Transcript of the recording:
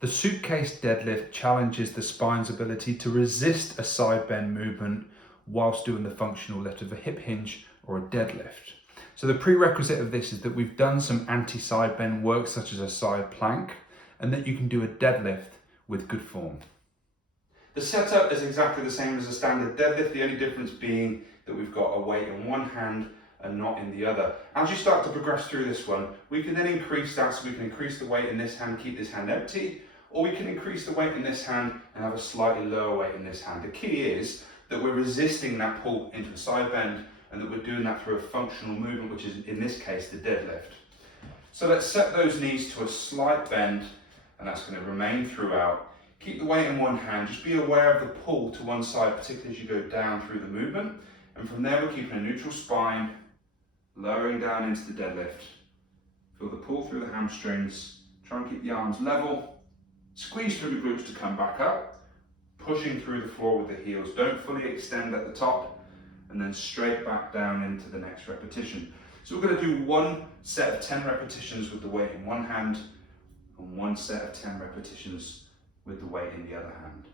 The suitcase deadlift challenges the spine's ability to resist a side bend movement whilst doing the functional lift of a hip hinge or a deadlift. So the prerequisite of this is that we've done some anti-side bend work such as a side plank, and that you can do a deadlift with good form. The setup is exactly the same as a standard deadlift, the only difference being that we've got a weight in one hand and not in the other. As you start to progress through this one, we can then increase that, so we can increase the weight in this hand, keep this hand empty, or we can increase the weight in this hand and have a slightly lower weight in this hand. The key is that we're resisting that pull into a side bend and that we're doing that through a functional movement, which is in this case the deadlift. So let's set those knees to a slight bend, and that's going to remain throughout. Keep the weight in one hand, just be aware of the pull to one side, particularly as you go down through the movement. And from there we're keeping a neutral spine, lowering down into the deadlift. Feel the pull through the hamstrings, try and keep the arms level. Squeeze through the glutes to come back up, pushing through the floor with the heels. Don't fully extend at the top, and then straight back down into the next repetition. So we're going to do one set of 10 repetitions with the weight in one hand, and one set of 10 repetitions with the weight in the other hand.